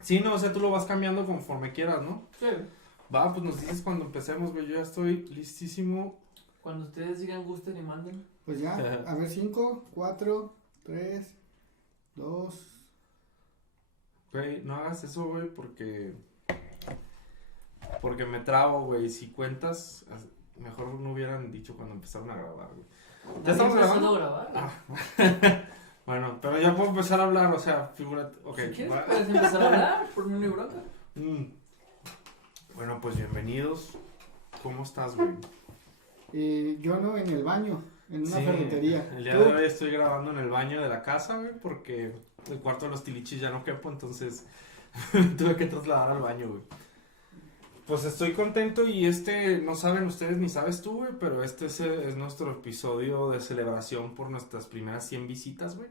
Sí, no, o sea, tú lo vas cambiando conforme quieras, ¿no? Sí. Va, pues nos dices cuando empecemos, güey. Yo ya estoy listísimo. Cuando ustedes digan gusten y manden. Pues ya, a ver, 5, 4, 3, 2. Güey, no hagas eso, güey, porque me trabo, güey. Si cuentas, mejor no hubieran dicho cuando empezaron a grabar, güey. ¿Ya estamos grabando? A grabar? Ah. Bueno, pero ya puedo empezar a hablar, o sea, figúrate. Ok. Si quieres, puedes empezar a hablar, por mí no hay bronca. Bueno, pues bienvenidos. ¿Cómo estás, güey? Yo no, en el baño, en una Sí, ferretería. el día de hoy estoy grabando en el baño de la casa, güey, porque el cuarto de los tilichis ya no quepo, entonces tuve que trasladar al baño, güey. Pues estoy contento y no saben ustedes ni sabes tú, güey, pero es nuestro episodio de celebración por nuestras primeras 100 visitas, güey.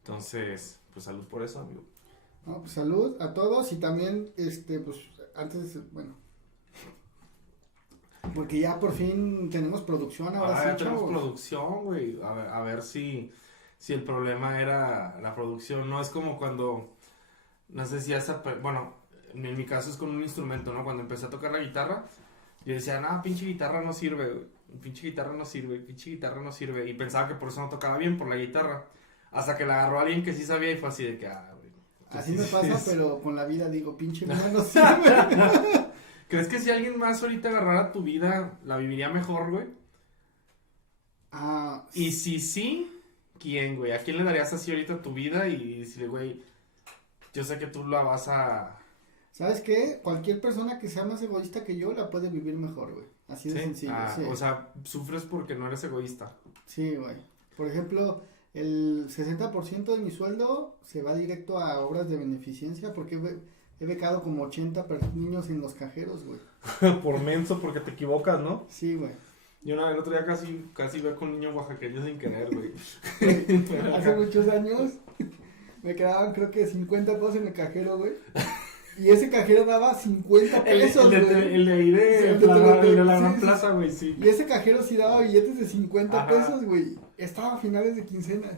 Entonces, pues salud por eso, amigo. No, pues salud a todos y también, pues antes, bueno, porque ya por fin tenemos producción ahora sí, Ya tenemos chavos. producción, güey. A ver si el problema era la producción. No es como cuando, no sé si bueno, en mi caso es con un instrumento, ¿no? Cuando empecé a tocar la guitarra, yo decía, no, pinche guitarra no sirve, güey. Pinche guitarra no sirve, pinche guitarra no sirve. Y pensaba que por eso no tocaba bien, por la guitarra. Hasta que la agarró alguien que sí sabía y fue así de que, güey. Así me pasa, pero con la vida digo, pinche vida no sirve. ¿Crees que si alguien más ahorita agarrara tu vida, la viviría mejor, güey? Y si sí, ¿quién, güey? ¿A quién le darías así ahorita tu vida? Y decirle, güey, yo sé que tú la vas a... ¿Sabes qué? Cualquier persona que sea más egoísta que yo la puede vivir mejor, güey. Así de sencillo, sí. O sea, sufres porque no eres egoísta. Sí, güey. Por ejemplo, el 60% de mi sueldo se va directo a obras de beneficencia porque he becado como 80 niños en los cajeros, güey. Por menso, porque te equivocas, ¿no? Sí, güey. Yo el otro día casi veo con un niño oaxaqueño sin querer, güey. Hace muchos años me quedaban creo que 50 pesos en el cajero, güey. Y ese cajero daba 50 pesos, güey. El de ahí de la Gran Plaza, güey, sí. Y ese cajero sí daba billetes de 50 Ajá. pesos, güey. Estaba a finales de quincena.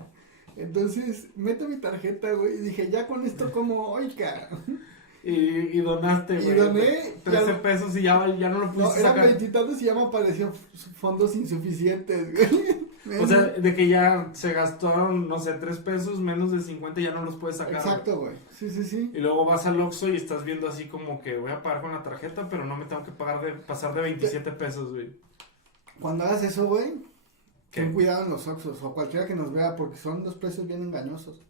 Entonces, meto mi tarjeta, güey, y dije, ya con esto como, oiga. Y donaste, güey. Y doné. 13 pesos y ya no lo No, pudiste eran sacar. veintitantos y ya me aparecieron fondos insuficientes, güey. O sea, de que ya se gastaron, no sé, 3 pesos, menos de 50 ya no los puedes sacar. Exacto, güey. Sí. Y luego vas al Oxxo y estás viendo así como que voy a pagar con la tarjeta, pero no me tengo que pasar de 27 pesos, güey. Cuando hagas eso, güey, ¿Qué? ten cuidado en los Oxxos o cualquiera que nos vea porque son los precios bien engañosos.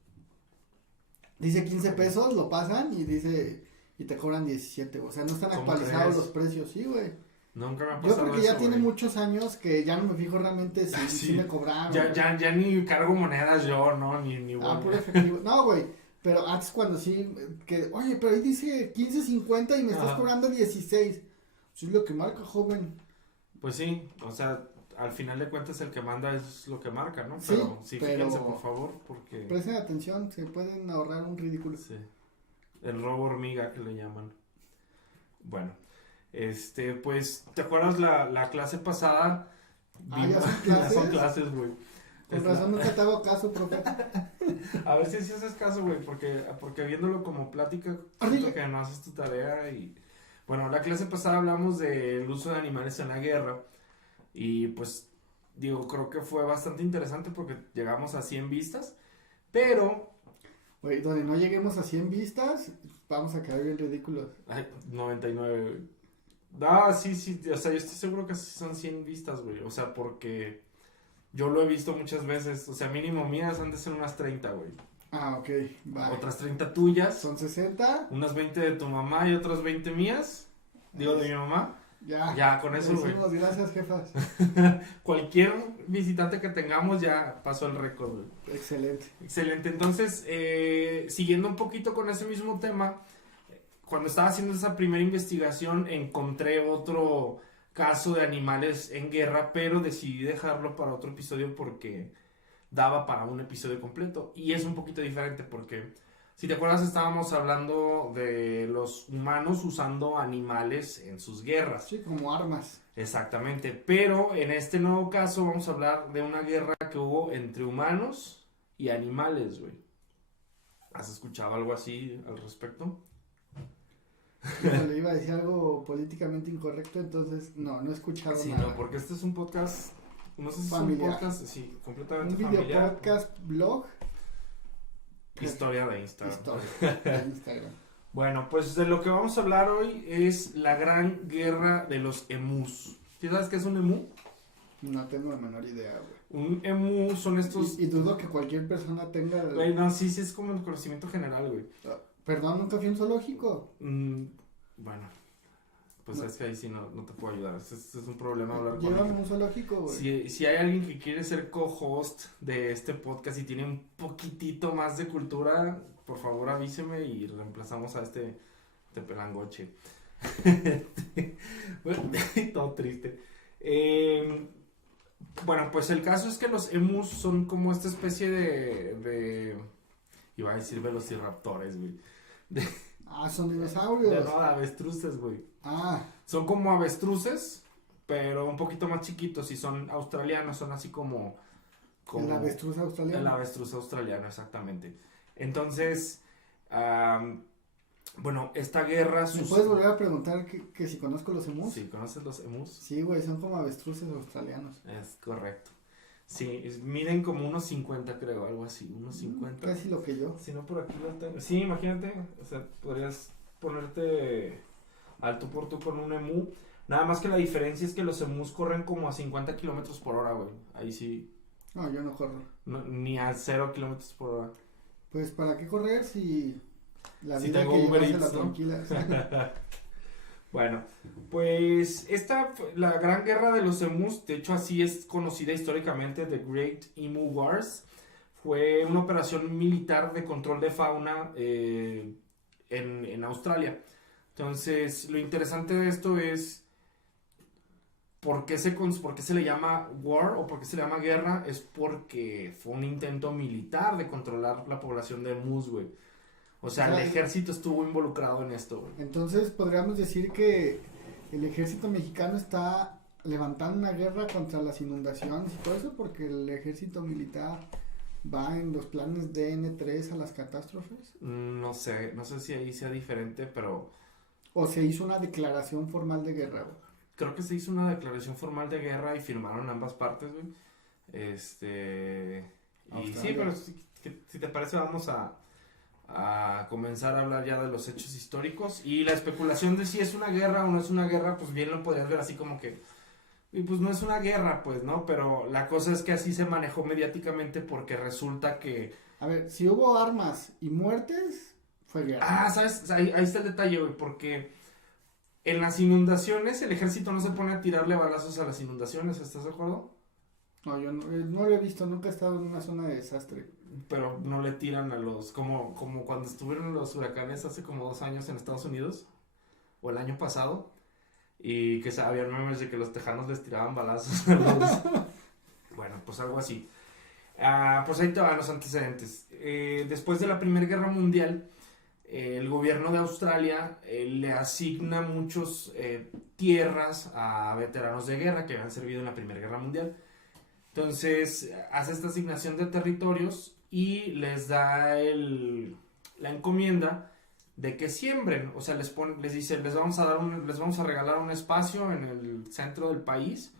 Dice 15 pesos, lo pasan y te cobran 17, o sea, no están ¿Cómo actualizados crees? los precios, sí, güey. Nunca me ha Yo pasado creo que eso, ya tiene güey. muchos años que ya no me fijo realmente si Sí. me cobraron. Ya ni cargo monedas yo, ¿no? Ni bueno. Puro efectivo. No, güey, pero antes cuando sí, que, oye, pero ahí dice 15.50 y me estás Ajá. cobrando 16. Eso es lo que marca, joven. Pues sí, o sea, al final de cuentas el que manda es lo que marca, ¿no? Sí, Pero sí, pero- fíjense, por favor, porque... Presten atención, se pueden ahorrar un ridículo. Sí. El robo hormiga que le llaman. Bueno, pues, ¿te acuerdas la clase pasada? ¿Ya son Ya son clases? clases, güey. Con razón nunca te hago caso, profe. A ver si haces caso, güey, porque viéndolo como plática, siento que no haces tu tarea y... Bueno, la clase pasada hablamos del uso de animales en la guerra y pues, digo, creo que fue bastante interesante porque llegamos a 100 vistas, pero... Güey, donde no lleguemos a 100 vistas, vamos a quedar bien ridículos. Ay, 99, güey. Ah, sí, o sea, yo estoy seguro que son 100 vistas, güey, o sea, porque yo lo he visto muchas veces, o sea, mínimo mías han de ser unas 30, güey. Ok, vale. Otras 30 tuyas. Son 60. Unas 20 de tu mamá y otras 20 mías. Digo, de mi mamá. Ya, con eso, güey. Decimos, gracias, jefas. Cualquier visitante que tengamos ya pasó el récord, güey. Excelente. Excelente. Entonces, siguiendo un poquito con ese mismo tema, cuando estaba haciendo esa primera investigación, encontré otro caso de animales en guerra, pero decidí dejarlo para otro episodio porque daba para un episodio completo. Y es un poquito diferente porque, si te acuerdas, estábamos hablando de los humanos usando animales en sus guerras. Sí, como armas. Exactamente, pero en este nuevo caso vamos a hablar de una guerra que hubo entre humanos y animales, güey. ¿Has escuchado algo así al respecto? Le iba a decir algo políticamente incorrecto, entonces no he escuchado Sí, nada. no, porque este es un podcast, no sé si Familiar. es un podcast, sí, completamente Un video familiar. podcast blog. Historia de Instagram. Historia de Instagram. Bueno, pues de lo que vamos a hablar hoy es la gran guerra de los emus. ¿Sí sabes qué es un emu? No tengo la menor idea, güey. Un emu son estos... Y dudo que cualquier persona tenga... Güey, no, sí, es como el conocimiento general, güey. Perdón, nunca fui a un zoológico. Bueno, pues es que ahí sí no te puedo ayudar. Es un problema hablar con Llévame a él. un zoológico, güey. Si hay alguien que quiere ser co-host de este podcast y tiene un poquitito más de cultura, por favor avíseme y reemplazamos a este pelangoche. Bueno, todo triste. Bueno, pues el caso es que los emus son como esta especie de iba a decir velociraptores, güey. Son dinosaurios. No, avestruces, güey. Son como avestruces, pero un poquito más chiquitos y son australianos, son así como el avestruz australiano. El avestruz australiano, exactamente. Entonces, bueno, esta guerra... ¿Me puedes volver a preguntar que si conozco los emus? Sí, ¿conoces los emus? Sí, güey, son como avestruces australianos. Es correcto. Sí, miden como unos 50, creo, algo así, unos 50. Casi lo que yo. Si no, por aquí lo tengo. Sí, imagínate, o sea, podrías ponerte al tú por tú con un emu. Nada más que la diferencia es que los emus corren como a 50 kilómetros por hora, güey. Ahí sí. No, yo no corro. Ni a 0 kilómetros por hora. Pues, ¿para qué correr si la Si vida tengo que Uber llevas Eats, la ¿no? tranquila? Bueno, pues la gran guerra de los emus, de hecho así es conocida históricamente, The Great Emu Wars, fue una operación militar de control de fauna en Australia. Entonces, lo interesante de esto es ¿por qué se le llama war o por qué se le llama guerra? Es porque fue un intento militar de controlar la población de emus, güey. O sea, el ejército estuvo involucrado en esto, güey. Entonces, podríamos decir que el ejército mexicano está levantando una guerra contra las inundaciones y todo eso, porque el ejército militar va en los planes de N3 a las catástrofes. No sé si ahí sea diferente, pero... ¿O se hizo una declaración formal de guerra, güey? Creo que se hizo una declaración formal de guerra y firmaron ambas partes, güey. Y sí, pero si te parece vamos a comenzar a hablar ya de los hechos históricos y la especulación de si es una guerra o no es una guerra, pues bien lo podrías ver así como que y pues no es una guerra, pues, ¿no? Pero la cosa es que así se manejó mediáticamente porque resulta que... A ver, si hubo armas y muertes, fue guerra. ¿Sabes? Ahí está el detalle, güey, porque en las inundaciones el ejército no se pone a tirarle balazos a las inundaciones, ¿estás de acuerdo? No, yo no lo he visto, nunca he estado en una zona de desastre. Pero no le tiran a los... Como cuando estuvieron los huracanes hace como 2 años en Estados Unidos, o el año pasado, y que había memes de que los tejanos les tiraban balazos a los... Bueno, pues algo así. Pues ahí te van los antecedentes. Después de la Primera Guerra Mundial, el gobierno de Australia le asigna muchos tierras a veteranos de guerra que habían servido en la Primera Guerra Mundial. Entonces hace esta asignación de territorios y les da la encomienda de que siembren, o sea, les dice, les vamos a regalar un espacio en el centro del país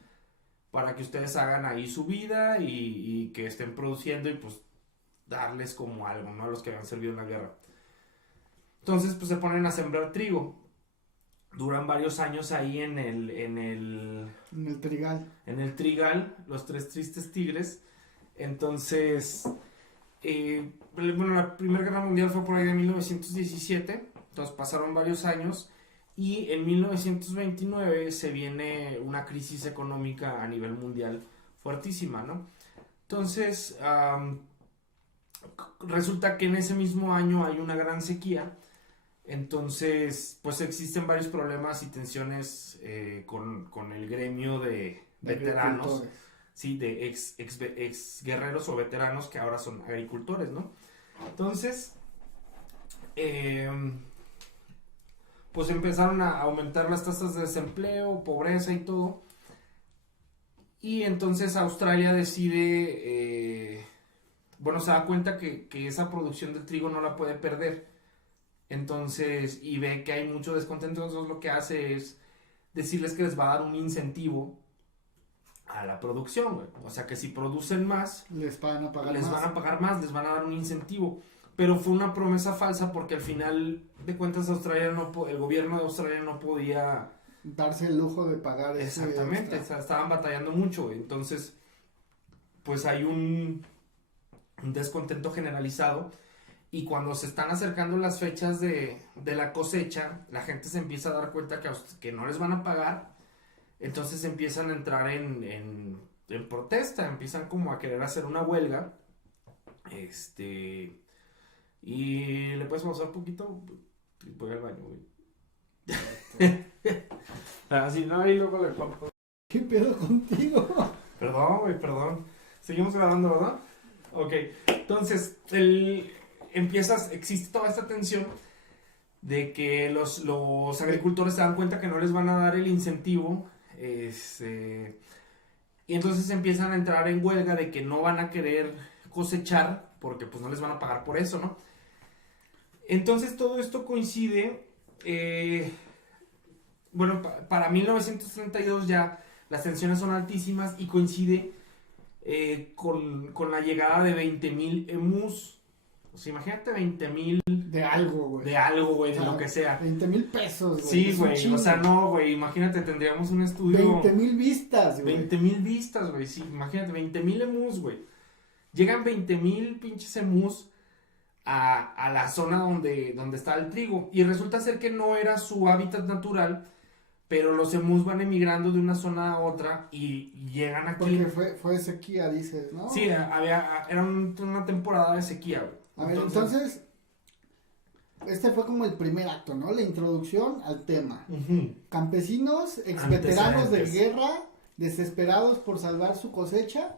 para que ustedes hagan ahí su vida y que estén produciendo y pues darles como algo, ¿no? A los que habían servido en la guerra. Entonces pues se ponen a sembrar trigo. Duran varios años ahí en el trigal. En el trigal, los 3 tristes tigres. Entonces, bueno, la Primera Guerra Mundial fue por ahí de 1917. Entonces pasaron varios años. Y en 1929 se viene una crisis económica a nivel mundial fuertísima, ¿no? Entonces, resulta que en ese mismo año hay una gran sequía. Entonces, pues existen varios problemas y tensiones con el gremio de veteranos, sí, de ex guerreros o veteranos que ahora son agricultores, ¿no? Entonces, pues empezaron a aumentar las tasas de desempleo, pobreza y todo. Y entonces Australia decide bueno, se da cuenta que esa producción del trigo no la puede perder. Entonces, y ve que hay mucho descontento, entonces lo que hace es decirles que les va a dar un incentivo a la producción, güey. O sea que si producen más, Les van a pagar les más. van a pagar más, les van a dar un incentivo. Pero fue una promesa falsa porque al final de cuentas Australia el gobierno de Australia no podía. Darse el lujo de pagar ese Exactamente, extra. estaban batallando mucho, güey. Entonces, pues hay un descontento generalizado. Y cuando se están acercando las fechas de la cosecha, la gente se empieza a dar cuenta que no les van a pagar. Entonces empiezan a entrar en protesta, empiezan como a querer hacer una huelga. Y le puedes pausar un poquito. Voy al baño, güey. Así, no, y luego le paso. ¿Qué pedo contigo? Perdón, güey, perdón. Seguimos grabando, ¿verdad? Ok. Entonces, existe toda esta tensión de que los agricultores se dan cuenta que no les van a dar el incentivo. Y entonces empiezan a entrar en huelga de que no van a querer cosechar porque pues no les van a pagar por eso, ¿no? Entonces todo esto coincide, bueno, para 1932 ya las tensiones son altísimas y coincide con la llegada de 20,000 emus. O sea, imagínate 20,000 De algo, güey. de lo que sea. 20,000 pesos, güey. Sí, Es un güey, chingo. o sea, no, güey, imagínate, tendríamos un estudio. 20,000 vistas, güey. 20,000 vistas, güey, sí, imagínate, 20,000 emus, güey. Llegan 20,000 pinches emus a la zona donde está el trigo. Y resulta ser que no era su hábitat natural, pero los emus van emigrando de una zona a otra y llegan aquí. Porque fue sequía, dices, ¿no? Sí, era una temporada de sequía, güey. A ver, entonces, este fue como el primer acto, ¿no? La introducción al tema. Ujú. Campesinos, exveteranos de Antecedentes. guerra, desesperados por salvar su cosecha,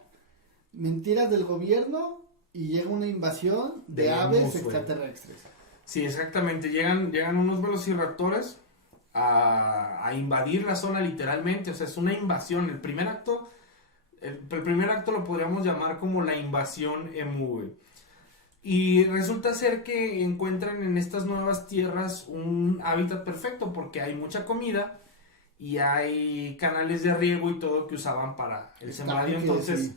mentiras del gobierno y llega una invasión de De aves emus, güey. extraterrestres. Sí, exactamente. Llegan unos velociraptores a invadir la zona literalmente. O sea, es una invasión. El primer acto lo podríamos llamar como la invasión emu, güey. Y resulta ser que encuentran en estas nuevas tierras un hábitat perfecto porque hay mucha comida y hay canales de riego y todo que usaban para el sembradío. Estanques, Entonces, sí.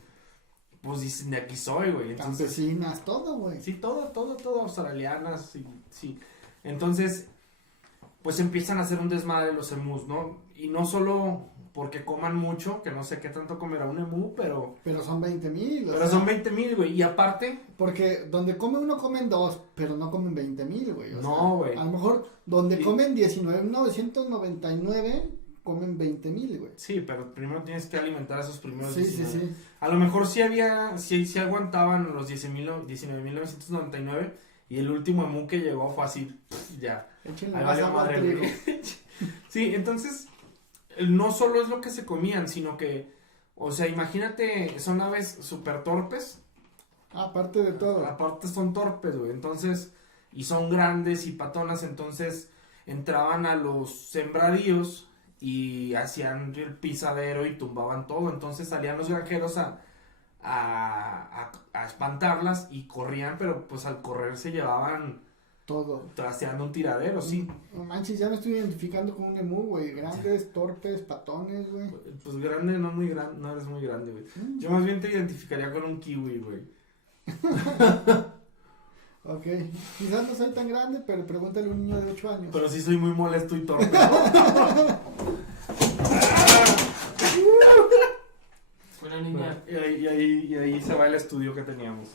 pues dicen, de aquí soy, güey. Entonces, Campesinas, todo, güey. sí, todo, australianas, sí. Entonces, pues empiezan a hacer un desmadre los emus, ¿no? Y no solo porque coman mucho, que no sé qué tanto comerá un emú, pero Pero son 20,000. pero son 20,000, güey. Y aparte, Porque donde come uno comen dos, pero no comen 20,000, güey. O No, sea, güey. A lo mejor donde Y- comen 19,999, comen 20,000, güey. sí, pero primero tienes que alimentar a esos primeros Sí, sí, 19. sí. A lo mejor sí aguantaban los 19,999 y el último emú que llegó fue así, ya. Échenle Ahí más valió agua al madre, trigo. güey. Sí, entonces, no solo es lo que se comían, sino que, o sea, imagínate, son aves súper torpes, Aparte de todo. aparte son torpes, güey, entonces, y son grandes y patonas, entonces entraban a los sembradíos y hacían el pisadero y tumbaban todo, entonces salían los granjeros a espantarlas y corrían, pero pues al correr se llevaban Todo. trasteando un tiradero, sí. No manches, ya me estoy identificando con un emú, güey. Grandes, torpes, patones, güey. Pues grande, no muy grande, no eres muy grande, güey. Mm. Yo más bien te identificaría con un kiwi, güey. Ok. Quizás no soy tan grande, pero pregúntale a un niño de 8 años. Pero sí soy muy molesto y torpe. Una niña. Y ahí se va el estudio que teníamos.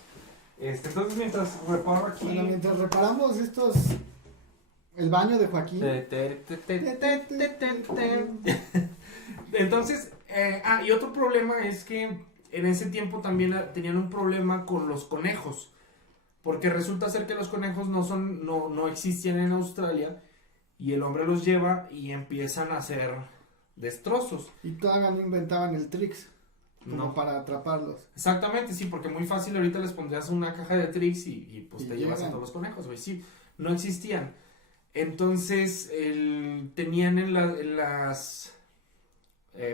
Entonces mientras reparo aquí. Bueno, mientras reparamos el baño de Joaquín. Entonces, y otro problema es que en ese tiempo también tenían un problema con los conejos. Porque resulta ser que los conejos no existían en Australia. Y el hombre los lleva y empiezan a hacer destrozos. Y todavía no inventaban el tricks. Como No. para atraparlos. Exactamente, sí, porque muy fácil ahorita les pondrías una caja de tricks y pues Y te llevas a llegan. todos los conejos, güey. Sí, no existían. Entonces, tenían en las...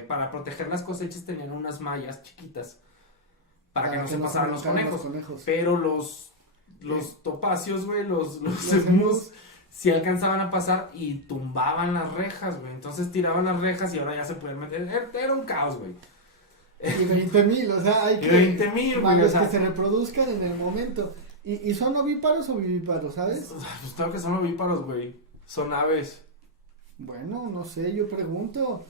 para proteger las cosechas tenían unas mallas chiquitas para que no se pasaran los conejos. conejos. Pero los topacios, güey, los Los emus, sí alcanzaban a pasar y tumbaban las rejas, güey. Entonces tiraban las rejas y ahora ya se pueden meter. Era un caos, güey. Y 20,000, o sea, hay Y que... 20,000, güey, malos o sea. que se reproduzcan en el momento. ¿Y son ovíparos o vivíparos, sabes? Pues claro que son ovíparos, güey. Son aves. Bueno, no sé, yo pregunto.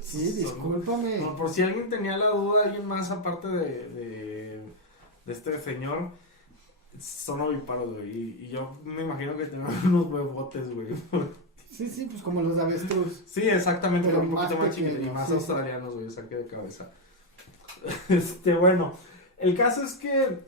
Sí, Son- discúlpame. No, por si alguien tenía la duda, alguien más aparte de este señor, son ovíparos, güey. Y yo me imagino que tienen unos huevotes, güey. Sí, pues como los de avestruz. Sí, exactamente, Pero pero un poquito más más chiquitos y pequeños, más sí. australianos, güey, saqué de cabeza. Bueno, el caso es que...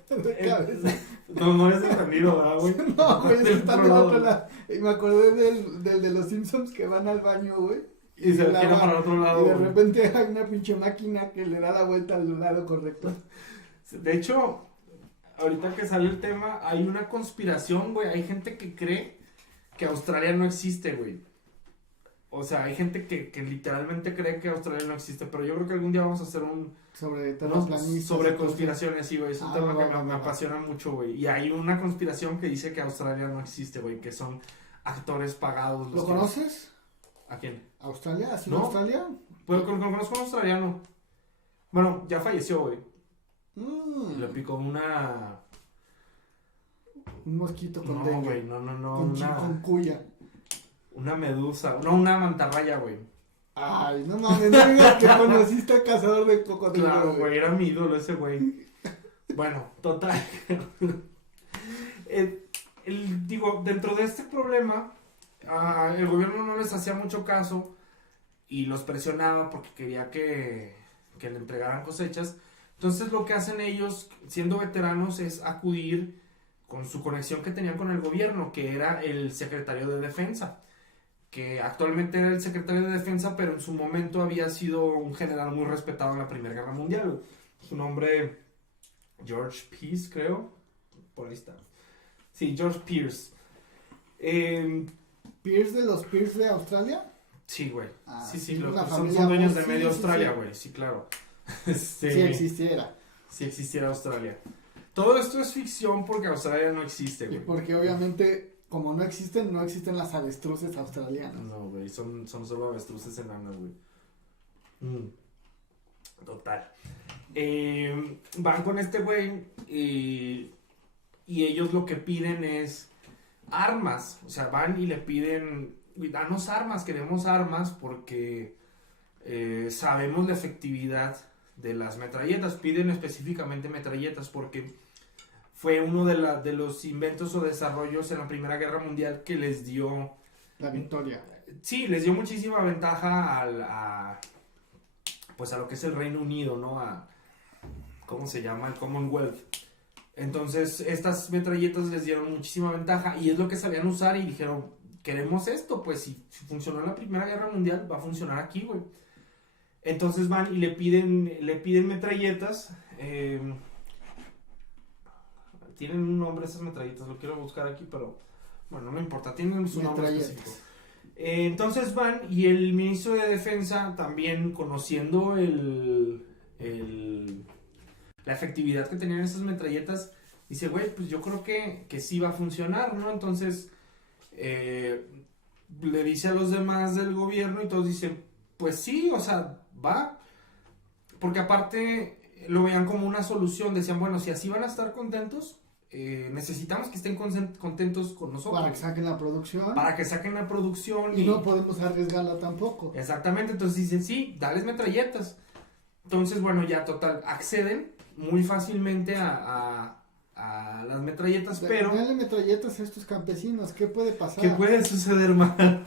Cabeza. No es entendido, ¿verdad, güey? No, güey, es que Del están del otro lado. Y me acordé del de los Simpsons que van al baño, güey. Y se la gira van- para el otro lado, Y de güey. repente hay una pinche máquina que le da la vuelta al lado correcto. De hecho, ahorita que sale el tema, hay una conspiración, güey. Hay gente que cree que Australia no existe, güey. O sea, hay gente que literalmente cree que Australia no existe. Pero yo creo que algún día vamos a hacer Sobre unos terraplanistas. sobre conspiraciones, sí, güey. Es un Ah, tema va, que va, me va. apasiona mucho, güey. Y hay una conspiración que dice que Australia no existe, güey. Que son actores pagados. ¿Lo que- conoces? ¿A quién? ¿Australia? ¿Así No. Australia? Pues conozco a un australiano. Bueno, ya falleció, güey. Mm, Le picó una... un mosquito con No, dengue. güey, no, Con una... chikungunya. Una medusa, no, una mantarraya, güey. Ay, no mames, no digas que conociste al cazador de cocodrilo. Claro, güey, era mi ídolo ese güey. Bueno, total. Digo, dentro de este problema, el gobierno no les hacía mucho caso y los presionaba porque quería que le entregaran cosechas. Entonces lo que hacen ellos, siendo veteranos, es acudir con su conexión que tenían con el gobierno, que era el secretario de Defensa, que actualmente era el secretario de Defensa, pero en su momento había sido un general muy respetado en la Primera Guerra Mundial. Su nombre, George Pearce, creo. Por ahí está. Sí, George Pearce. ¿Pierce de los Pierce de Australia? Sí, güey. Ah, sí, sí, los una son familia dueños muy- de sí, medio sí, Australia, sí. güey. Sí, claro. Si existiera. Si existiera Australia. Todo esto es ficción porque Australia no existe, Y güey. porque obviamente, como no existen las avestruces australianas. No, güey, son solo avestruces enanas, güey. Total. Van con este güey y ellos lo que piden es armas. O sea, van y le piden, danos armas, queremos armas porque sabemos la efectividad de las metralletas. Piden específicamente metralletas porque fue uno de los inventos o desarrollos en la Primera Guerra Mundial que les dio... La victoria. Sí, les dio muchísima ventaja pues a lo que es el Reino Unido, ¿no? ¿Cómo se llama? El Commonwealth. Entonces, estas metralletas les dieron muchísima ventaja y es lo que sabían usar y dijeron, queremos esto, pues si funcionó en la Primera Guerra Mundial, va a funcionar aquí, güey. Entonces van y le piden metralletas. Tienen un nombre esas metralletas, lo quiero buscar aquí, pero bueno, no me importa, tienen su nombre Metralletas. específico. Entonces van y el ministro de Defensa también conociendo la efectividad que tenían esas metralletas, dice, güey, pues yo creo que sí va a funcionar, ¿no? Entonces le dice a los demás del gobierno y todos dicen, pues sí, o sea, va. Porque aparte lo veían como una solución, decían, bueno, si así van a estar contentos, necesitamos que estén contentos con nosotros. Para que saquen la producción. Para que saquen la producción. Y no podemos arriesgarla tampoco. Exactamente, entonces dicen, sí, dales metralletas. Entonces, bueno, ya total, acceden muy fácilmente a las metralletas, pero... Dale metralletas a estos campesinos, ¿qué puede pasar? ¿Qué puede suceder mal?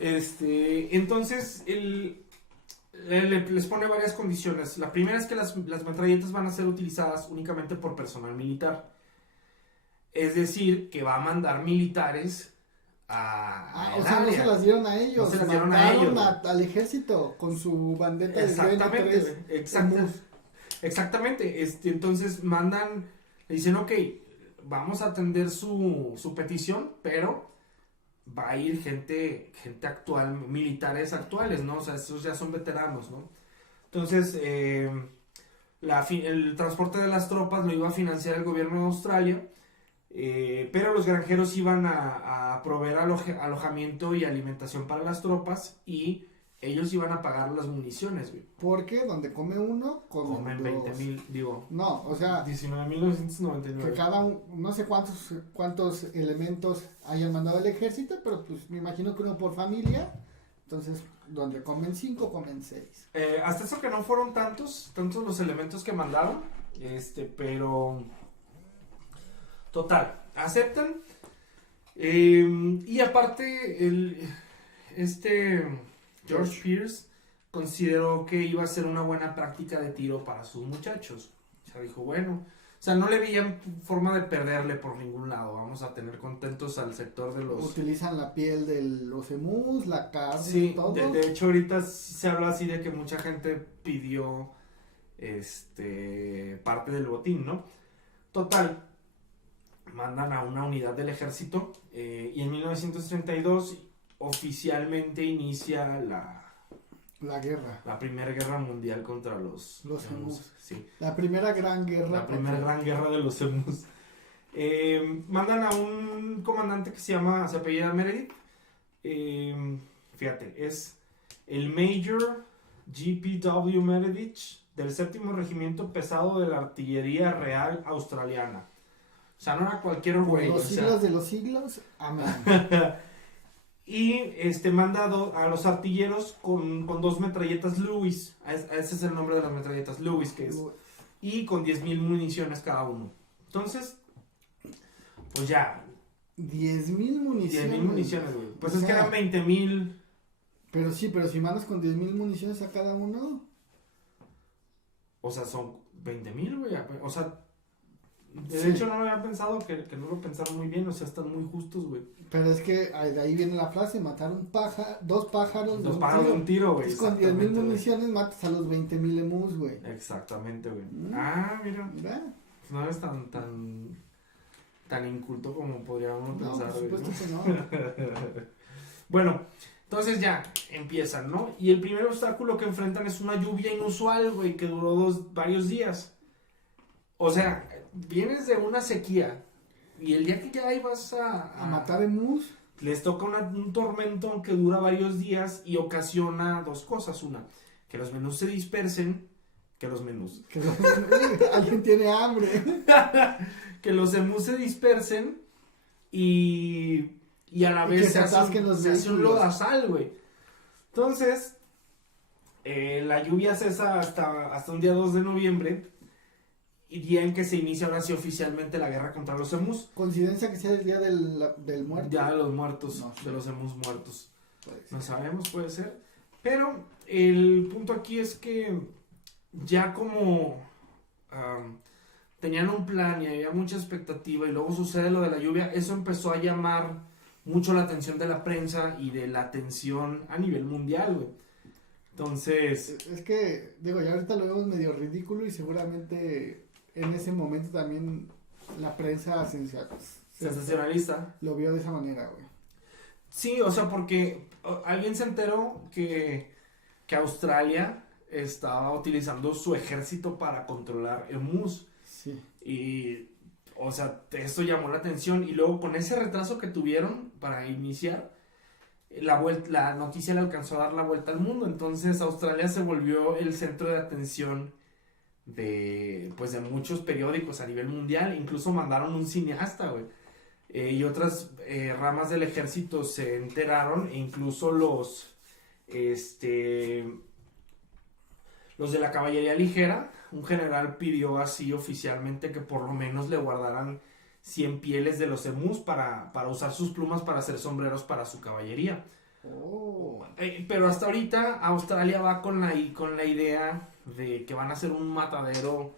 Entonces, les pone varias condiciones. La primera es que las metralletas van a ser utilizadas únicamente por personal militar. Es decir, que va a mandar militares a o sea, no se las dieron a ellos. No se las dieron a Mandaron ellos. al ejército con su bandeta de Exactamente, DN3. güey, exactamente. Entonces mandan, le dicen, ok, vamos a atender su petición, pero va a ir gente actual, militares actuales, ¿no? O sea, esos ya son veteranos, ¿no? Entonces, el transporte de las tropas lo iba a financiar el gobierno de Australia, pero los granjeros iban a proveer alojamiento y alimentación para las tropas y ellos iban a pagar las municiones, güey. Porque donde come uno, Comen dos. 20,000, digo. No, o sea, 19.999. que cada no sé cuántos elementos hayan mandado el ejército, pero pues me imagino que uno por familia. Entonces, donde comen 5, comen 6. Hasta eso que no fueron tantos los elementos que mandaron, pero total, aceptan. Y aparte, George Pierce consideró que iba a ser una buena práctica de tiro para sus muchachos. O sea, dijo, bueno, o sea, no le veían forma de perderle por ningún lado. Vamos a tener contentos al sector de los... Utilizan la piel de los emus, la carne, Sí, todo. de hecho ahorita se habla así de que mucha gente pidió parte del botín, ¿no? Total, mandan a una unidad del ejército y en 1932 oficialmente inicia La guerra. la Primera Guerra Mundial contra los emus. Sí, La primera gran guerra. la primera gran guerra de los emus. Mandan a un comandante que se apellida Meredith. Fíjate, es el Major G.P.W. Meredith del 7º Regimiento Pesado de la Artillería Real Australiana. O sea, no era cualquier güey. Los siglos de los siglos, amén. Y manda a los artilleros con 2 metralletas Lewis. Ese es el nombre de las metralletas Lewis, que es. Y con 10,000 municiones cada uno. Entonces, pues ya. 10,000 municiones. 10,000 municiones, güey. Pues O es que sea, eran 20,000. Pero si mandas con 10,000 municiones a cada uno. O sea, son 20,000, güey. O sea, de Sí. hecho no lo había pensado, que no lo pensaron muy bien. O sea, están muy justos, güey. Pero es que de ahí viene la frase: matar dos pájaros. Dos pájaros de un tiro, güey. Entonces, con 10,000 exactamente, güey. municiones matas a los 20,000 emus, güey. Exactamente, güey. Mm. Ah, mira. ¿Verdad? Pues no eres tan inculto como podríamos No, pensar, por güey, supuesto ¿no? que no. Bueno, entonces ya empiezan, ¿no? Y el primer obstáculo que enfrentan es una lluvia inusual, güey, que duró varios días. O sea, vienes de una sequía y el día que ya ibas A matar emus. les toca un tormento que dura varios días y ocasiona 2 cosas. Una, que los menús se dispersen, Alguien tiene hambre. que los emus se dispersen y a la Y vez que se atasquen los se hace un vehículos. lodazal, güey. Entonces, la lluvia cesa hasta un día 2 de noviembre, y día en que se inicia ahora sí oficialmente la guerra contra los emus. ¿Coincidencia que sea el día del muerto? Ya de los muertos, No sé. de los emus muertos. Puede ser. No sabemos, puede ser. Pero el punto aquí es que ya como tenían un plan y había mucha expectativa y luego sucede lo de la lluvia, eso empezó a llamar mucho la atención de la prensa y de la atención a nivel mundial, güey. Entonces, Es que, digo, ya ahorita lo vemos medio ridículo y seguramente en ese momento también la prensa sensacionalista. lo vio de esa manera, güey. Sí, o sea, porque alguien se enteró que Australia estaba utilizando su ejército para controlar emus. Sí. Y, o sea, eso llamó la atención. Y luego con ese retraso que tuvieron para iniciar, la noticia le alcanzó a dar la vuelta al mundo. Entonces Australia se volvió el centro de atención de muchos periódicos a nivel mundial. Incluso mandaron un cineasta, güey. Y otras ramas del ejército se enteraron, e incluso los de la caballería ligera, un general pidió así oficialmente que por lo menos le guardaran 100 pieles de los emus para usar sus plumas para hacer sombreros para su caballería. Oh. Pero hasta ahorita Australia va con la idea de que van a ser un matadero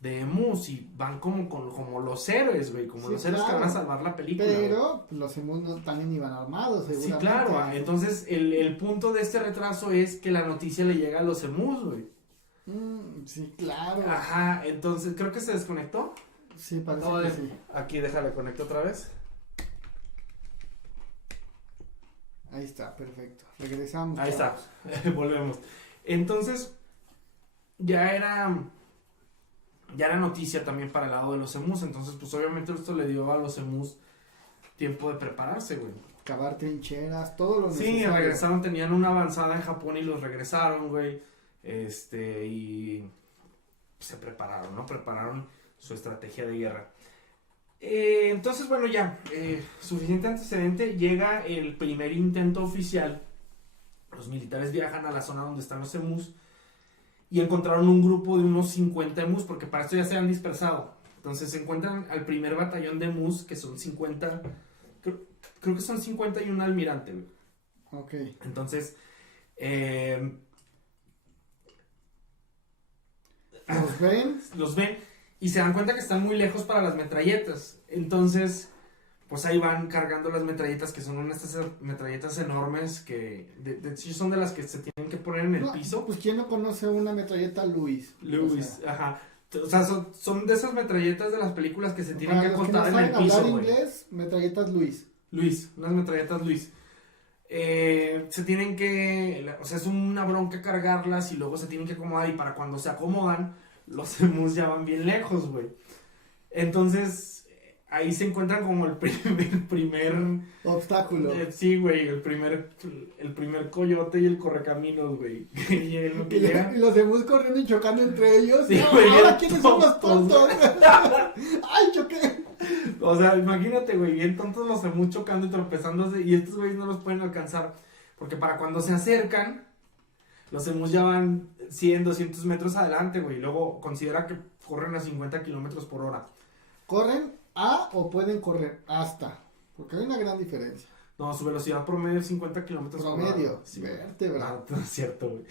de emus y van como los héroes, güey, como Sí, los héroes claro. que van a salvar la película. Pero los emus no también iban armados, Sí, seguramente. claro. Entonces el punto de este retraso es que la noticia le llega a los emus, güey. Sí, claro. Ajá, entonces creo que se desconectó. Sí, parece Acabo que de- sí. Aquí déjale conecto otra vez. Ahí está, perfecto. Regresamos. Ahí está, chavos. volvemos. Entonces, ya era ya era noticia también para el lado de los emus, entonces pues obviamente esto le dio a los emus tiempo de prepararse, güey. Cavar trincheras, todo lo Sí, necesario. regresaron, tenían una avanzada en Japón y los regresaron, güey, y se prepararon, ¿no? Prepararon su estrategia de guerra. Entonces, bueno, ya, suficiente antecedente, llega el primer intento oficial. Los militares viajan a la zona donde están los emus y encontraron un grupo de unos 50 emus, porque para esto ya se han dispersado. Entonces se encuentran al primer batallón de emus, que son 50, creo que son 50 y un almirante, güey. Ok. Entonces, los ven y se dan cuenta que están muy lejos para las metralletas. Entonces, pues ahí van cargando las metralletas, que son unas metralletas enormes que de hecho son de las que se tienen que poner en el piso. Pues quién no conoce una metralleta Lewis. Ajá. O sea, son de esas metralletas de las películas que se tienen que acostar en el piso, hablar güey. inglés, metralletas Lewis. Unas metralletas Luis. Se tienen que, o sea, es una bronca cargarlas y luego se tienen que acomodar, y para cuando se acomodan, los emus ya van bien lejos, güey. Entonces, ahí se encuentran como el primer obstáculo. Sí, güey, el primer coyote y el correcaminos, güey. Y los emus corriendo y chocando entre ellos. Sí, No, güey, ahora quiénes son los tontos. tontos. Ay, choqué. O sea, imagínate, güey, bien tontos los emus chocando y tropezándose, y estos güeyes no los pueden alcanzar, porque para cuando se acercan, los emus ya van 100, 200 metros adelante, güey, y luego considera que corren a 50 kilómetros por hora. ¿Corren a o pueden correr hasta? Porque hay una gran diferencia. No, su velocidad promedio es 50 kilómetros por hora. Promedio, Sí, vértebra. no es cierto, güey.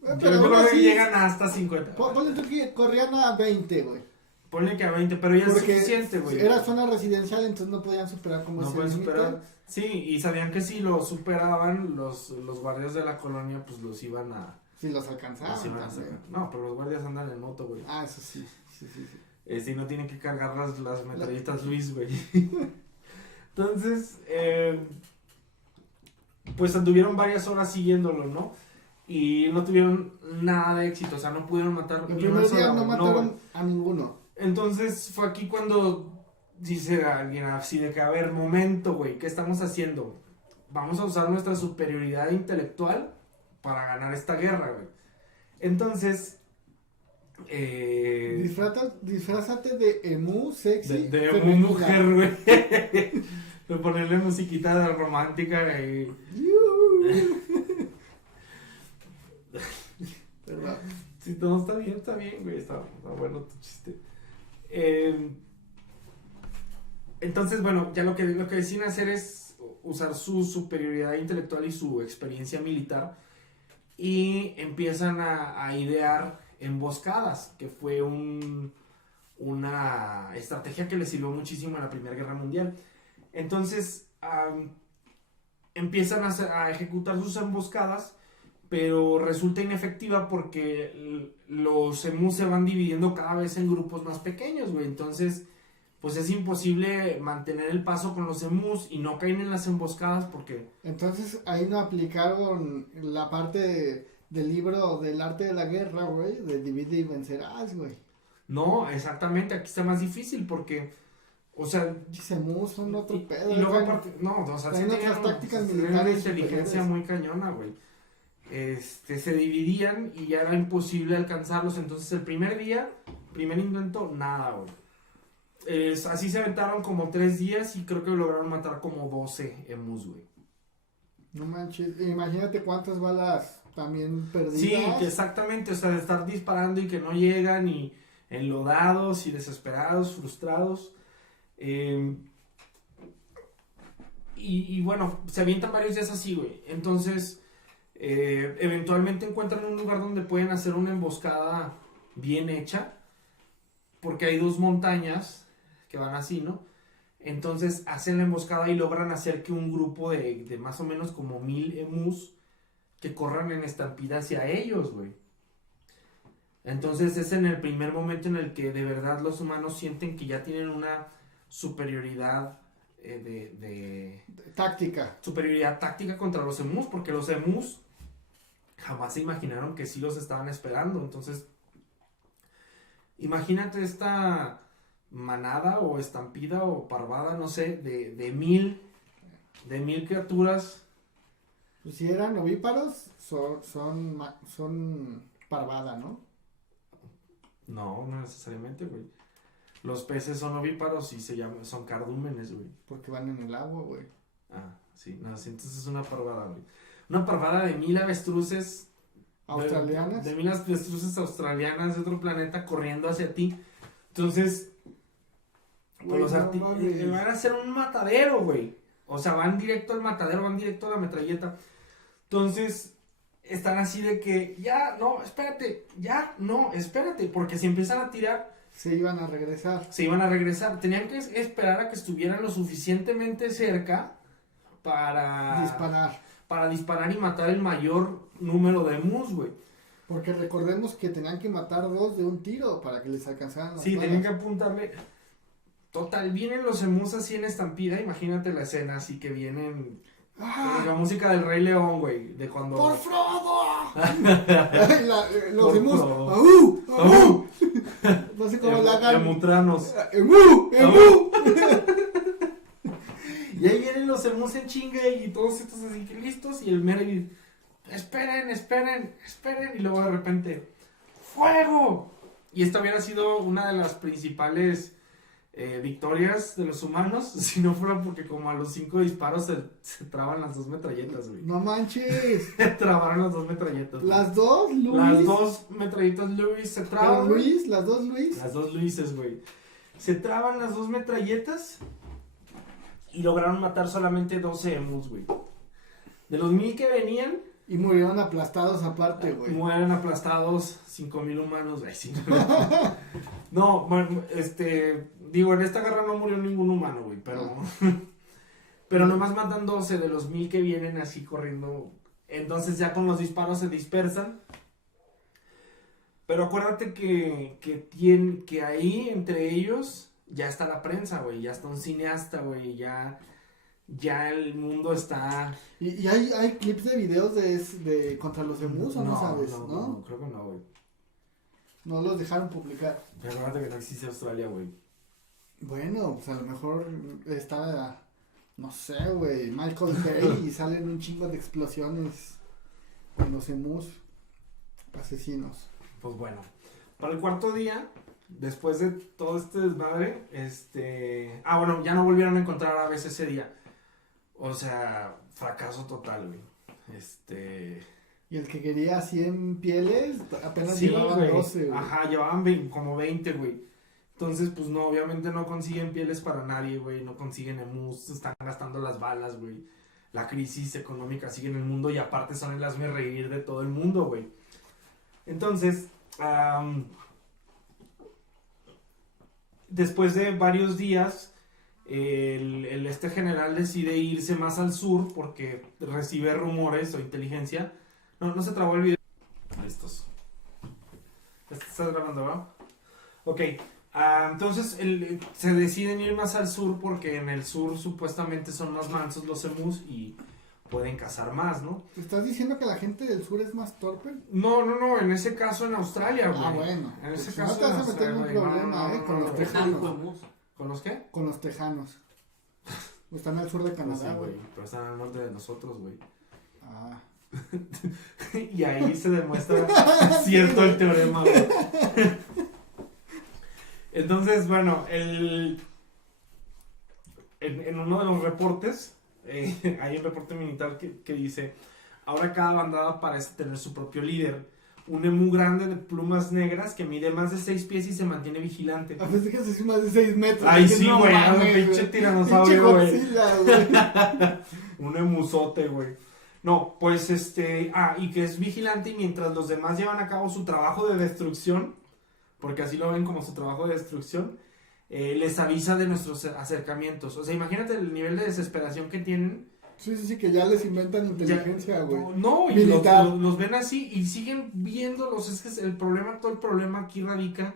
Pero Yo aún creo que así, llegan hasta 50. ponle tú que corrían a 20, güey. Ponle que a 20, pero ya es Porque suficiente, güey. era zona residencial, entonces no podían superar como No ese pueden límite. superar. Sí, y sabían que si lo superaban, los guardias de la colonia, pues los iban a... Si los alcanzaban. los iban a sacar. No, pero los guardias andan en moto, güey. Eso sí. Si no tienen que cargar las metralletas Luis, güey. Entonces, pues anduvieron varias horas siguiéndolo, ¿no? Y no tuvieron nada de éxito, o sea, no pudieron matar El ni primer una sola, día no güey. mataron Güey. a ninguno. Entonces fue aquí cuando dice alguien así de que, a ver, momento, güey, ¿qué estamos haciendo? Vamos a usar nuestra superioridad intelectual para ganar esta guerra, güey. Entonces, Disfrázate de emu sexy. de femenina. mujer, güey. De ponerle musiquita de romántica, güey. ¿Verdad? Si todo está bien, güey. Está bueno tu chiste. Entonces, bueno, ya lo que deciden hacer es usar su superioridad intelectual y su experiencia militar, y empiezan a idear emboscadas, que fue una estrategia que les sirvió muchísimo en la Primera Guerra Mundial. Entonces, empiezan a ejecutar sus emboscadas, pero resulta inefectiva porque los emus se van dividiendo cada vez en grupos más pequeños, güey. Entonces, pues es imposible mantener el paso con los emus y no caen en las emboscadas porque... Entonces ahí no aplicaron la parte del libro del arte de la guerra, güey, de divide y vencerás, güey. No, exactamente, aquí está más difícil porque, o sea... Los emus son otro pedo. Y luego aparte, no, o sea, sí otras tácticas tenían militares una inteligencia superiores. muy cañona, güey. Se dividían y ya era imposible alcanzarlos. Entonces el primer intento, nada, güey. Así se aventaron como 3 días y creo que lograron matar como 12 emus, güey. No manches, imagínate cuántas balas también perdidas. Sí, que exactamente, o sea, de estar disparando y que no llegan, y enlodados y desesperados, frustrados. Y bueno, se avientan varios días así, güey. Entonces, eventualmente encuentran un lugar donde pueden hacer una emboscada bien hecha, porque hay 2 montañas que van así, ¿no? Entonces hacen la emboscada y logran hacer que un grupo de más o menos como 1000 emus que corran en estampida hacia ellos, güey. Entonces es en el primer momento en el que de verdad los humanos sienten que ya tienen una superioridad superioridad táctica contra los emus, porque los emus jamás se imaginaron que sí los estaban esperando. Entonces Imagínate esta manada o estampida o parvada, no sé, de mil criaturas. Pues si eran ovíparos, son parvada, ¿no? No, no necesariamente, güey. Los peces son ovíparos y son cardúmenes, güey. Porque van en el agua, güey. Ah, sí, no, sí, entonces es una parvada, güey. Una parvada de 1000 avestruces. ¿Australianas? De 1000 avestruces australianas de otro planeta corriendo hacia ti. Entonces, Güey, pues, no mames. van a hacer un matadero, güey. O sea, van directo al matadero, van directo a la metralleta. Entonces, están así de que, ya, no, espérate, porque si empiezan a tirar, Se iban a regresar. se iban a regresar. Tenían que esperar a que estuvieran lo suficientemente cerca para Disparar. y matar el mayor número de emus, güey. Porque recordemos que tenían que matar 2 de un tiro para que les alcanzaran las Sí, balas. tenían que apuntarle. Total, vienen los emus así en estampida, imagínate la escena así que vienen. La música del Rey León, güey, de cuando... ¡Por Frodo! Ay, los Por emus. Frodo. ¡Aú! ¡Aú! No sé cómo la hagan. Emutranos. ¡Emu! ¡Emu! Y ahí vienen los emus en chinga y todos estos así que listos y el Merry, esperen, y luego de repente, ¡fuego! Y esta hubiera sido una de las principales victorias de los humanos, si no fuera porque como a los 5 disparos se traban las 2 metralletas, güey. No manches. Se trabaron las 2 metralletas. Güey. Las dos, Luis. Las 2 metralletas Luis se traban. Luis, las dos Luis. Las 2 Luises, güey. Se traban las 2 metralletas y lograron matar solamente 12 emus, güey. De los 1000 que venían, Y murieron aplastados aparte, güey. mueren aplastados 5000 humanos, güey. Sí. No, bueno, digo, en esta guerra no murió ningún humano, güey, pero nomás matan 12 de los 1000 que vienen así corriendo. Entonces ya con los disparos se dispersan. Pero acuérdate que ahí entre ellos ya está la prensa, güey, ya está un cineasta, güey, ya el mundo está... ¿Y hay clips de videos de contra los emus o no sabes? No, creo que no, güey. No los dejaron publicar. Pero acuérdate que no existe Australia, güey. Bueno, pues a lo mejor está, no sé, güey, Michael Bay y salen un chingo de explosiones con los emus asesinos. Pues bueno, para el cuarto día, después de todo este desmadre, bueno, ya no volvieron a encontrar aves ese día. O sea, fracaso total, güey. Y el que quería 100 pieles, apenas Sí, llevaban güey. 12, güey. Ajá, llevaban como 20, güey. Entonces, pues no, obviamente no consiguen pieles para nadie, güey. No consiguen emus, están gastando las balas, güey. La crisis económica sigue en el mundo y aparte son el hazmerreír de todo el mundo, güey. Entonces, después de varios días, este general decide irse más al sur porque recibe rumores o inteligencia. No se trabó el video. Listos. ¿Estás grabando, verdad? Ok. Entonces se deciden ir más al sur porque en el sur supuestamente son más mansos los emus y pueden cazar más, ¿no? ¿Estás diciendo que la gente del sur es más torpe? No, en ese caso en Australia, güey. Bueno. En ese Pues caso no te vas a en meter en un Australia, güey. problema, No, con los no. tejanos. Emus. ¿Con los qué? Con los tejanos. Están al sur de Pues Canadá, sí, güey. pero están al norte de nosotros, güey. Ah. Y ahí se demuestra cierto el teorema, güey. Entonces, bueno, en uno de los reportes, hay un reporte militar que dice, ahora cada bandada parece tener su propio líder. Un emú grande de plumas negras que mide más de 6 pies y se mantiene vigilante. A veces que se más de 6 metros. Ay, Dije, sí, no güey, mames, un pinche güey. tiranosaurio, güey. Pinche Godzilla, güey. Un emusote, güey. No, pues y que es vigilante y mientras los demás llevan a cabo su trabajo de destrucción, porque así lo ven como su trabajo de destrucción, les avisa de nuestros acercamientos. O sea, imagínate el nivel de desesperación que tienen. Sí, que ya les inventan inteligencia, güey. No, y Militar. los ven así y siguen viéndolos. Es que todo el problema aquí radica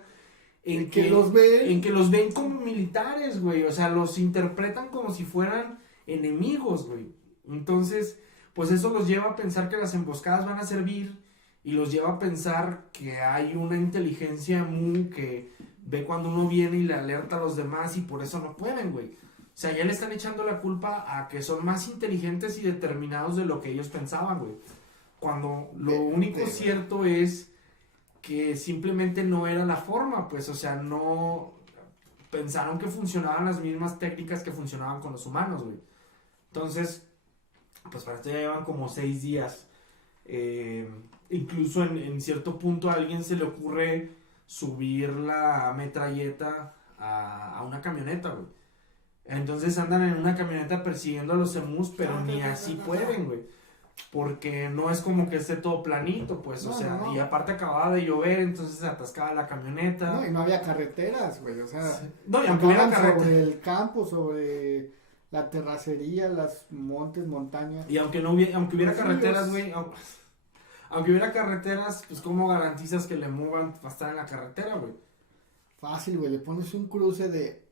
en Que los ven. en que los ven como militares, güey. O sea, los interpretan como si fueran enemigos, güey. Entonces, pues eso los lleva a pensar que las emboscadas van a servir y los lleva a pensar que hay una inteligencia emu que ve cuando uno viene y le alerta a los demás y por eso no pueden, güey. O sea, ya le están echando la culpa a que son más inteligentes y determinados de lo que ellos pensaban, güey. Cuando lo único cierto es que simplemente no era la forma, pues, o sea, no pensaron que funcionaban las mismas técnicas que funcionaban con los humanos, güey. Entonces, pues para esto ya llevan como 6 días. Incluso en cierto punto a alguien se le ocurre subir la metralleta a una camioneta, güey. Entonces andan en una camioneta persiguiendo a los emus, pero ni así pueden, güey. Porque no es como que esté todo planito, pues, o sea, y aparte acababa de llover, entonces se atascaba la camioneta. No, y no había carreteras, güey, o sea, sí. No, y aunque hubiera carreteras. Sobre el campo, sobre la terracería, las montes, montañas. Y aunque hubiera carreteras, güey, aunque hubiera carreteras, pues, ¿cómo garantizas que el emu va a estar en la carretera, güey? Fácil, güey, le pones un cruce de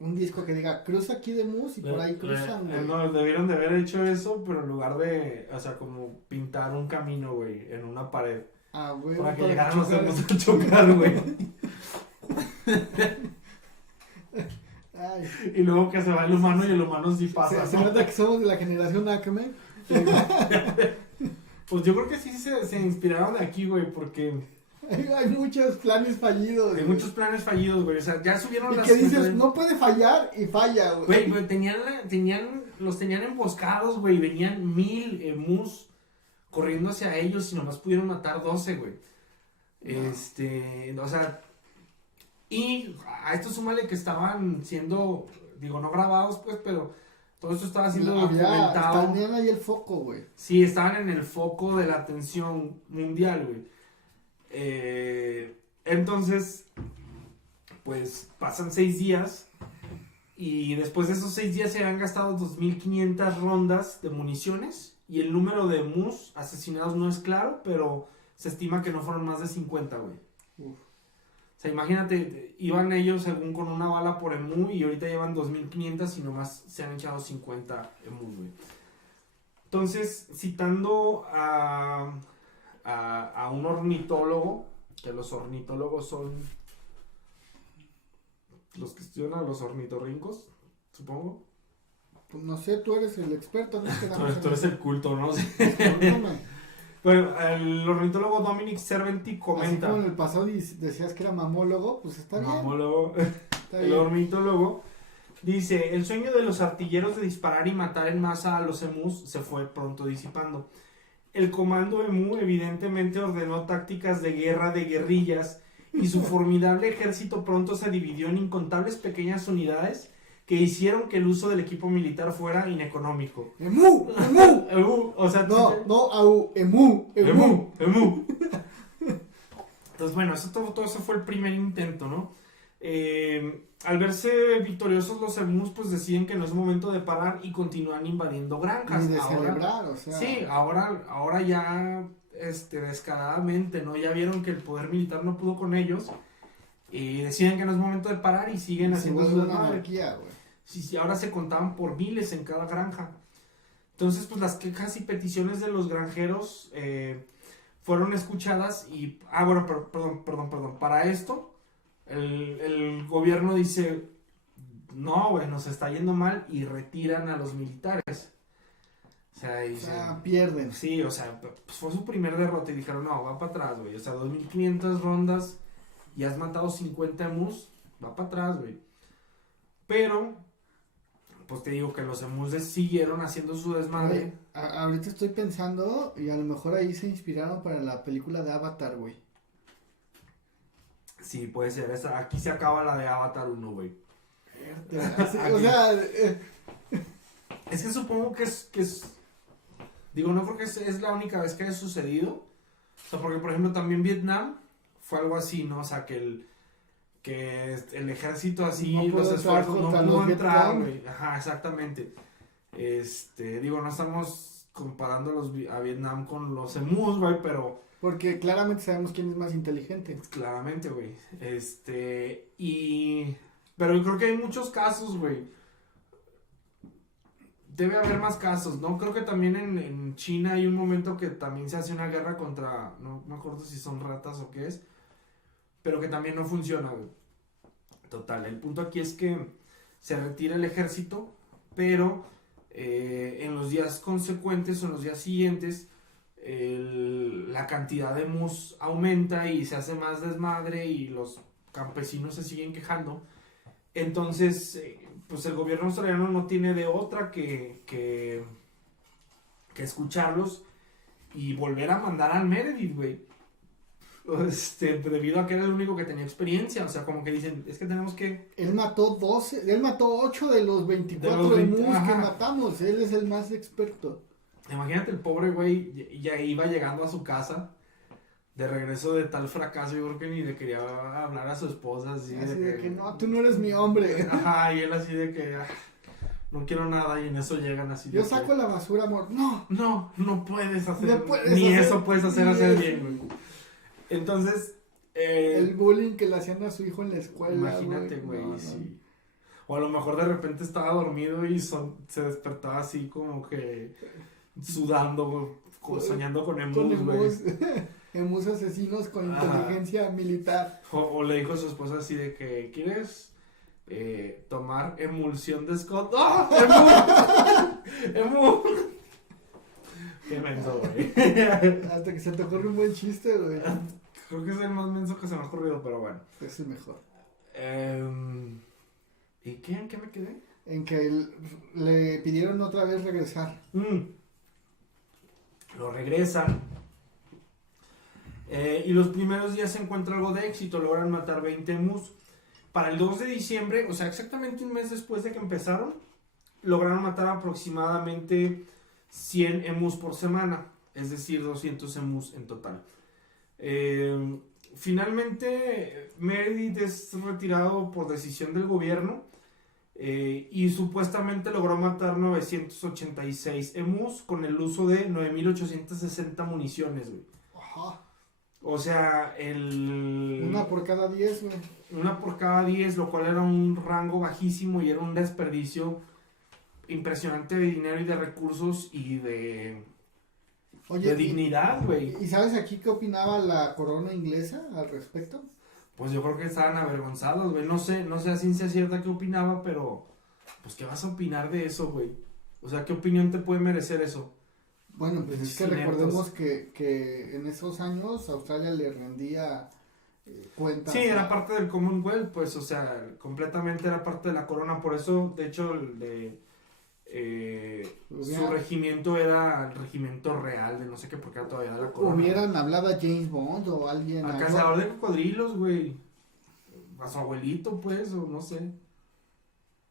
un disco que diga cruza aquí de mus y por ahí cruzan, güey. No, debieron de haber hecho eso, pero en lugar de, o sea, como pintar un camino, güey, en una pared. Ah, güey. Para que llegaran los emus a chocar, güey. Y luego que se va el humano y el humano sí pasa. Se nota que somos de la generación Acme. Pues yo creo que sí se inspiraron de aquí, güey, porque hay muchos planes fallidos. Hay muchos planes fallidos, güey. O sea, ya subieron las... Y que dices, no puede fallar y falla, güey. Güey, los tenían emboscados, güey. Venían 1000 emus corriendo hacia ellos y nomás pudieron matar 12, güey. No. O sea, y a esto súmale que estaban siendo, digo, no grabados, pues, pero todo esto estaba siendo documentado. Estaban ahí el foco, güey. Sí, estaban en el foco de la atención mundial, güey. Entonces, pues pasan 6 días y después de esos 6 días se han gastado 2500 rondas de municiones y el número de emus asesinados no es claro, pero se estima que no fueron más de 50, güey. O sea, imagínate, iban ellos según con una bala por emu y ahorita llevan 2500 y nomás se han echado 50 emus, güey. Entonces, citando a un ornitólogo, que los ornitólogos son los que estudian a los ornitorrincos, supongo. Pues no sé, tú eres el experto. ¿No? Tú eres el culto, ¿no? Bueno, el ornitólogo Dominic Serventi comenta. Así como en el pasado decías que era mamólogo, pues está bien. Mamólogo. El ornitólogo dice, el sueño de los artilleros de disparar y matar en masa a los emus se fue pronto disipando. El comando emu evidentemente ordenó tácticas de guerra de guerrillas y su formidable ejército pronto se dividió en incontables pequeñas unidades que hicieron que el uso del equipo militar fuera ineconómico. ¡Emu! ¡Emu! ¡Emu! O sea, ¡Emu! Entonces, bueno, todo eso fue el primer intento, ¿no? Al verse victoriosos los emus, pues deciden que no es momento de parar y continúan invadiendo granjas. Ni de celebrar, o sea. Sí, ahora ya descaradamente, ¿no? Ya vieron que el poder militar no pudo con ellos y deciden que no es momento de parar y siguen haciendo su anarquía, güey. Sí, ahora se contaban por miles en cada granja. Entonces, pues las quejas y peticiones de los granjeros fueron escuchadas y... bueno, perdón. Para esto, el gobierno dice, no, güey, nos está yendo mal y retiran a los militares. O sea, pierden. Sí, o sea, pues fue su primer derrota y dijeron, no, va para atrás, güey. O sea, 2500 rondas y has matado 50 emus, va para atrás, güey. Pero, pues te digo que los emus siguieron haciendo su desmadre. Ahorita estoy pensando y a lo mejor ahí se inspiraron para la película de Avatar, güey. Sí, puede ser. Aquí se acaba la de Avatar 1, güey. O sea... Es que supongo que es... Digo, no creo que es la única vez que haya sucedido. O sea, porque por ejemplo también Vietnam fue algo así, ¿no? O sea, que el ejército así, no los esfuerzos no pudo entrar, güey. Ajá, exactamente. Digo, no estamos comparando a Vietnam con los emus, güey, pero... Porque claramente sabemos quién es más inteligente. Claramente, güey. Pero yo creo que hay muchos casos, güey. debe haber más casos, ¿no? Creo que también en China hay un momento que también se hace una guerra contra, no me acuerdo si son ratas o qué es, pero que también no funciona, güey. Total, el punto aquí es que se retira el ejército, pero en los días consecuentes o en los días siguientes la cantidad de mus aumenta y se hace más desmadre y los campesinos se siguen quejando. Entonces, pues el gobierno australiano no tiene de otra que escucharlos y volver a mandar al Meredith, güey. Debido a que era el único que tenía experiencia, o sea, como que dicen, es que tenemos que... Él mató 8 de los 24 De los 20, emus que ajá. matamos, él es el más experto. Imagínate el pobre güey, ya iba llegando a su casa, de regreso de tal fracaso, yo creo que ni le quería hablar a su esposa, así de que no, tú no eres mi hombre. Ajá, y él así de que, no quiero nada, y en eso llegan así de Yo saco la basura, amor. No. No puedes hacer, No puedes ni hacer- eso puedes hacer, ni hacer eso. bien, güey. Entonces, El bullying que le hacían a su hijo en la escuela. imagínate, güey, No, no. sí. O a lo mejor de repente estaba dormido y se despertaba así como que sudando, güey, como soñando con Con emus, güey. emus, emus asesinos con Ajá. inteligencia militar. O le dijo a su esposa así de que, ¿quieres tomar emulsión de Scott? ¡Ah! ¡Emu! Qué menso, güey. Hasta que se te ocurre un buen chiste, güey. Creo que es el más menso que se me ha ocurrido, pero bueno. Es el mejor. ¿Y qué? ¿En qué me quedé? En que le pidieron otra vez regresar. Lo regresan. Y los primeros días se encuentra algo de éxito. Logran matar 20 emus. Para el 2 de diciembre, o sea, exactamente un mes después de que empezaron, lograron matar aproximadamente 100 emus por semana. Es decir, 200 emus en total. Finalmente, Meredith es retirado por decisión del gobierno. Y supuestamente logró matar 986 emus con el uso de 9860 municiones, güey. Ajá. O sea, Una por cada 10, güey. una por cada 10, lo cual era un rango bajísimo y era un desperdicio impresionante de dinero y de recursos y de Oye, dignidad, güey. ¿Y sabes aquí qué opinaba la corona inglesa al respecto? Pues yo creo que estaban avergonzados, güey. No sé a ciencia cierta qué opinaba, pero pues ¿qué vas a opinar de eso, güey? O sea, ¿qué opinión te puede merecer eso? Bueno, pues es que Ineptos. recordemos que en esos años Australia le rendía cuentas. Sí, era parte del Commonwealth, pues, o sea, completamente era parte de la corona. Por eso, de hecho, su regimiento era el regimiento real de no sé qué, porque era todavía de la corona. Hubieran hablado a James Bond o alguien. Al algo. cazador de cocodrilos, güey. A su abuelito, pues, o no sé.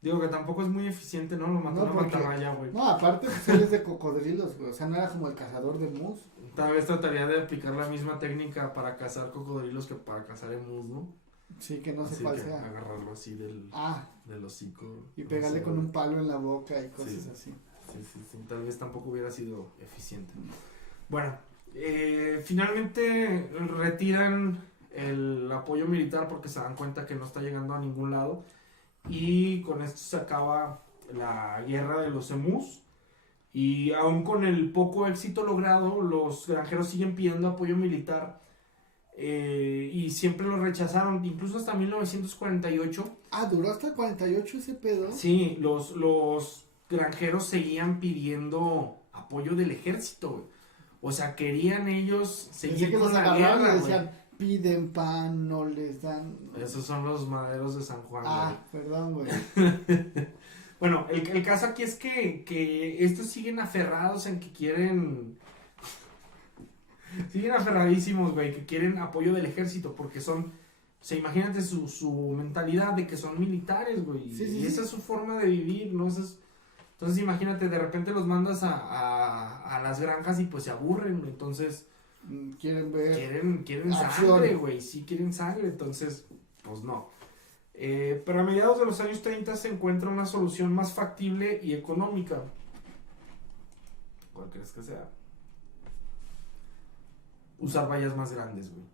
Digo que tampoco es muy eficiente, ¿no? Lo mató No, una porque- mantarraya, güey. No, aparte pues él es de cocodrilos, güey. O sea, no era como el cazador de mus. Tal vez trataría de aplicar la misma técnica para cazar cocodrilos que para cazar emus, ¿no? Sí, que no sé Así cuál que sea. agarrarlo así del hocico. Y no pegarle sé, con güey. un palo en la boca y cosas Sí. así. Sí, tal vez tampoco hubiera sido eficiente. Bueno, finalmente retiran el apoyo militar porque se dan cuenta que no está llegando a ningún lado y con esto se acaba la guerra de los emus y aún con el poco éxito logrado los granjeros siguen pidiendo apoyo militar y siempre lo rechazaron, incluso hasta 1948. Ah, duró hasta el 48 ese pedo. Sí, los granjeros seguían pidiendo apoyo del ejército, güey. O sea, querían ellos Pensé seguir que con los la agarraron guerra, y güey. decían, piden pan, no les dan. Esos son los maderos de San Juan, Ah, perdón, güey. güey. Bueno, el caso aquí es que estos siguen aferrados en que quieren... Siguen aferradísimos, güey, que quieren apoyo del ejército porque son... O sea, imagínate su mentalidad de que son militares, güey. Sí, sí, y esa sí. es su forma de vivir, ¿no? Entonces imagínate, de repente los mandas a las granjas y pues se aburren, güey. Entonces Quieren ver. quieren Acción. sangre, güey. Sí quieren sangre, entonces pues no. Pero a mediados de los años 30 se encuentra una solución más factible y económica. ¿Cuál crees que sea? Usar vallas más grandes, güey.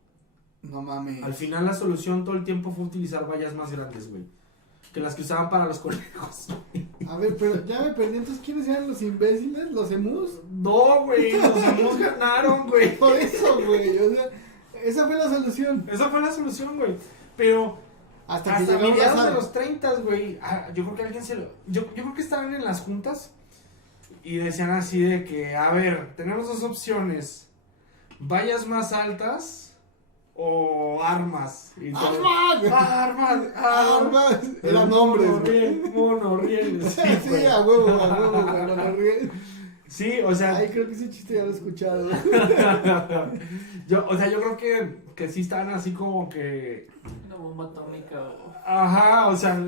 No mames. Al final la solución todo el tiempo fue utilizar vallas más grandes, güey. que las que usaban para los conejos. A ver, pero ya me perdí, entonces, ¿quiénes eran los imbéciles? ¿Los emus? No, güey, los emus ganaron, güey. Por eso, güey, o sea, esa fue la solución. Esa fue la solución, güey. Pero Hasta que hasta llegó mediados de Lazar. los 30, güey, yo creo que alguien se lo... Yo creo que estaban en las juntas y decían así de que, a ver, tenemos dos opciones. Vallas más altas o armas. Y todo- ¡Armas! ¡Armas! ¡Armas! Eran hombres, güey. Monorriel, sí, Sí, güey. a huevo, güey, no me ríes. Sí, o sea... Ay, creo que ese chiste ya lo he escuchado. yo creo que sí estaban así como que... Una bomba atómica o... Ajá, o sea,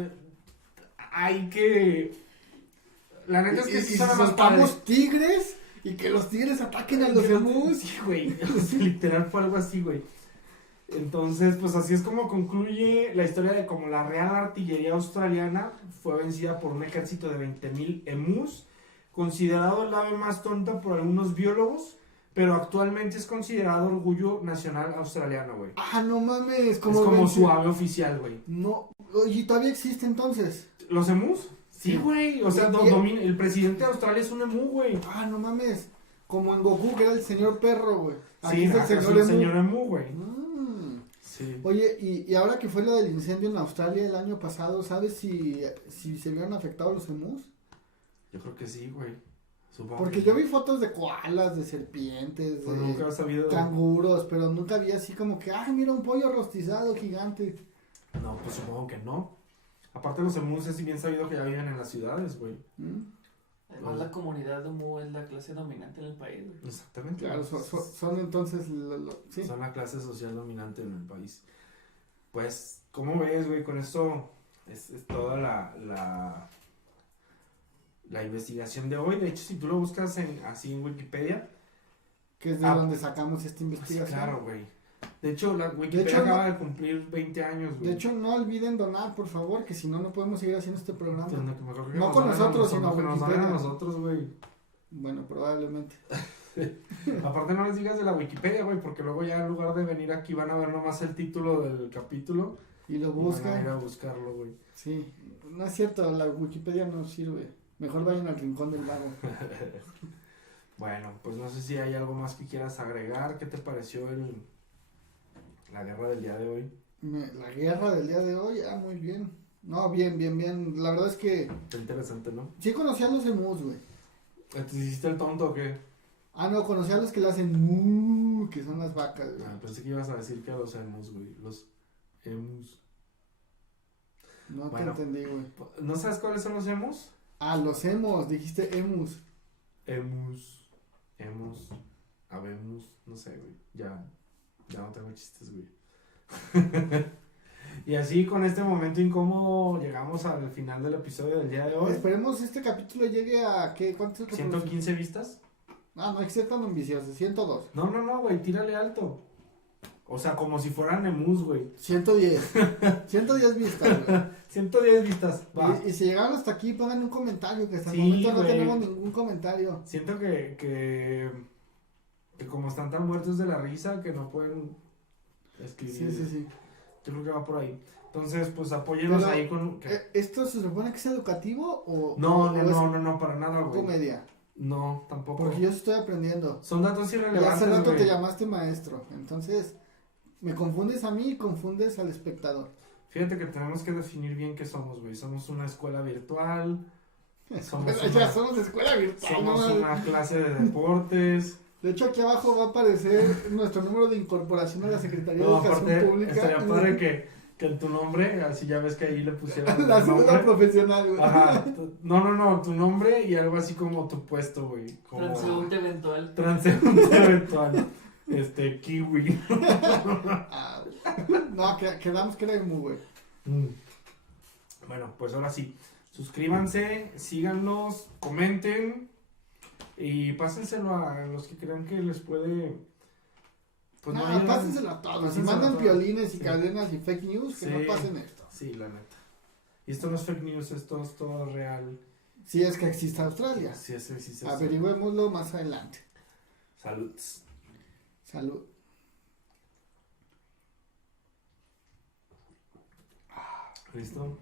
hay que... La neta es que Y sí si suena más padre. soltamos tigres y que los tigres ataquen a los emus. Sí, güey, o sea, literal fue algo así, güey. Entonces, pues así es como concluye la historia de cómo la Real Artillería Australiana fue vencida por un ejército de 20.000 emus, considerado el ave más tonta por algunos biólogos, pero actualmente es considerado orgullo nacional australiano, güey. Ah, no mames, Es como su ave oficial, güey. No, oye, ¿todavía existe entonces? ¿Los emus? Sí, Sí. güey. O sea, Y- el presidente de Australia es un emu, güey. Ah, no mames. Como en Goku, que era el señor perro, güey. Aquí Sí, es el acá es señor un emu. señor emu, güey. Mm. Sí. Oye, y ahora que fue lo del incendio en Australia el año pasado, ¿sabes si se vieron afectados los emus? Yo creo que sí, güey. Supongo. Porque yo vi fotos de koalas, de serpientes, Pues de nunca he sabido. canguros, pero nunca vi así como que, ah, mira un pollo rostizado gigante. No, pues supongo que no. Aparte, los emus es bien sabido que ya viven en las ciudades, güey. ¿Mm? Además, la comunidad de Mu es la clase dominante en el país, güey. Exactamente. Claro, son entonces, sí. Son la clase social dominante en el país. Pues, ¿cómo ves, güey? Con esto es toda la investigación de hoy. De hecho, si tú lo buscas así en Wikipedia. Que es de Ah, donde sacamos esta Sí, investigación. claro, güey. De hecho, la Wikipedia hecho, acaba de cumplir 20 años, güey. De hecho, no olviden donar, por favor, que si no, no podemos seguir haciendo este programa. Entonces, mejor que No nos con donen a nosotros, sino que nos donen a Wikipedia. nosotros, güey. Bueno, probablemente. Aparte no les digas de la Wikipedia, güey, porque luego ya en lugar de venir aquí van a ver nomás el título del capítulo Y lo y van a ir buscan. a buscarlo, güey. Sí, no es cierto, la Wikipedia no sirve. Mejor vayan al rincón del vago. Bueno, pues no sé si hay algo más que quieras agregar. ¿Qué te pareció la guerra del día de hoy? La guerra del día de hoy, muy bien. No, bien, bien, bien. La verdad es que Está interesante, ¿no? sí conocía a los emus, güey. ¿Te hiciste el tonto o qué? Ah, no, conocía a los que le hacen mu, que son las vacas, güey. Ah, pensé que ibas a decir que a los emus, güey. Los emus. No Bueno. te entendí, güey. ¿No sabes cuáles son los emus? Ah, los emus, dijiste emus. Emus, habemos, no sé, güey. Ya no tengo chistes, güey. Y así con este momento incómodo llegamos al final del episodio del día de hoy. Esperemos este capítulo llegue a, ¿qué? ¿Cuántas reproducciones? 115 vistas. Ah, no hay que ser tan ambicioso, 102. No, güey, tírale alto. O sea, como si fueran emus, güey. 110. 110 vistas, güey. 110 vistas, va. Y si llegaron hasta aquí, pongan un comentario, que hasta el Sí, momento no güey. tenemos ningún comentario. Siento que como están tan muertos de la risa que no pueden escribir. Sí. Yo creo que va por ahí. Entonces, pues apóyenos Pero, ahí con... ¿qué? ¿Esto se supone que es educativo o, No, o es no, para nada, güey. comedia? No, tampoco. Porque yo estoy aprendiendo. Son datos Y irrelevantes, hace rato güey. te llamaste maestro, entonces me confundes a mí y confundes al espectador. Fíjate que tenemos que definir bien qué somos, güey. Somos una escuela virtual, Somos Ya una- somos escuela virtual. somos ¿no? una clase de deportes. De hecho, aquí abajo va a aparecer nuestro número de incorporación a la Secretaría de No, Educación aparte, Pública. estaría padre que en tu nombre, así ya ves que ahí le pusieron La el cédula nombre. profesional, güey. Ajá. No, tu nombre y algo así como tu puesto, güey. Como Transeúnte eventual. transeúnte eventual. Kiwi. Ah, no, quedamos que era muy güey. Bueno, pues ahora sí. Suscríbanse, síganos, comenten y pásenselo a los que crean que les puede. Pues No, ayudan. pásenselo a todos. Si Pásenselo a mandan todos. piolines y Sí. cadenas y fake news, que Sí. no pasen esto. Sí, la neta. Y esto no es fake news, esto es todo real. Si es que existe Australia. Sí, sí. Averigüémoslo más adelante. Salud. Salud. ¿Listo?